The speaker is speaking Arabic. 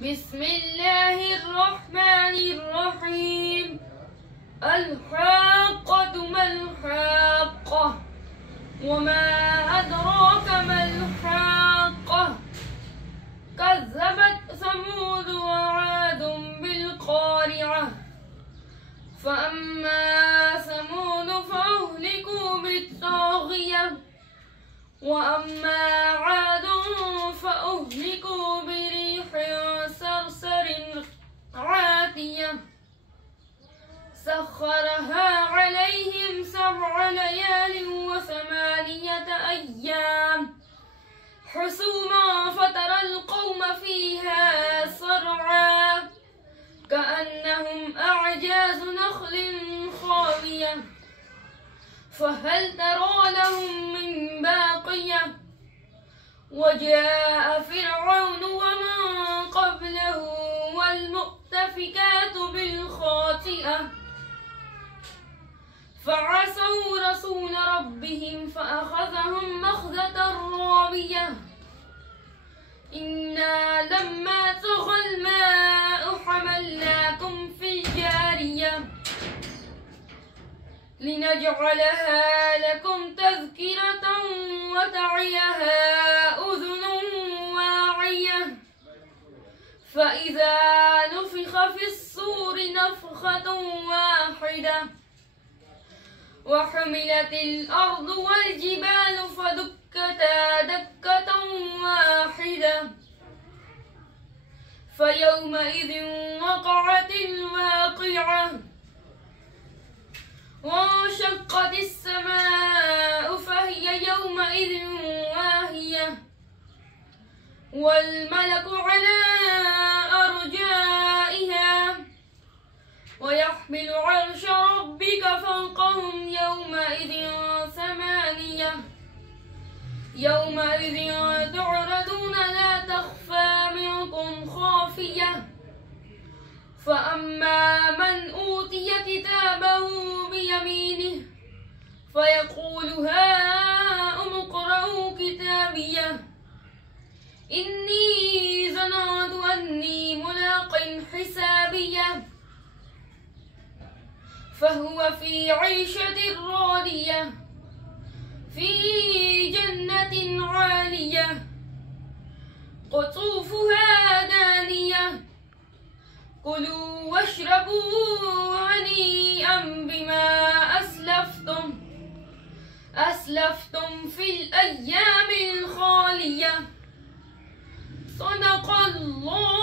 بسم الله الرحمن الرحيم. الحاقة ما الحاقة وما أدراك ما الحاقة. كذبت ثمود وعاد بالقارعة. فأما ثمود فأهلكوا بالطاغية وأما عاد فأهلكوا بريح صرصر عاتية سخرها عليهم 7 ليال و8 أيام حسوما فترى القوم فيها صرعى كأنهم أعجاز نخل خاوية فهل ترى لهم من باقية. وجاء فرعون ومن قبله والمؤتفكات بالخاطئة فعصوا رسول ربهم فأخذهم أخذة رابية. إنا لما طغى الماء حملناكم في الجارية لنجعلها لكم تذكرة وتعيها أذن واعية. فإذا نفخ في الصور نفخة واحدة وحملت الأرض والجبال فدكتا دكة واحدة فيومئذ وقعت الواقعة وانشقت السماء فهي يومئذ واهية والملك على أرجائها ويحمل عرش ربك فوقهم يومئذ 8 يومئذ تعرضون لا تخفى منكم خافية. فأما من أوتي كتابه بيمينه فيقول هاؤم اقرءوا كتابيه إني ظننت أني ملاق حسابيه فهو في عيشة راضية في جنة عالية قطوفها دانية كلوا واشربوا هنيئا بما أسلفتم في الأيام الخالية. صدق الله.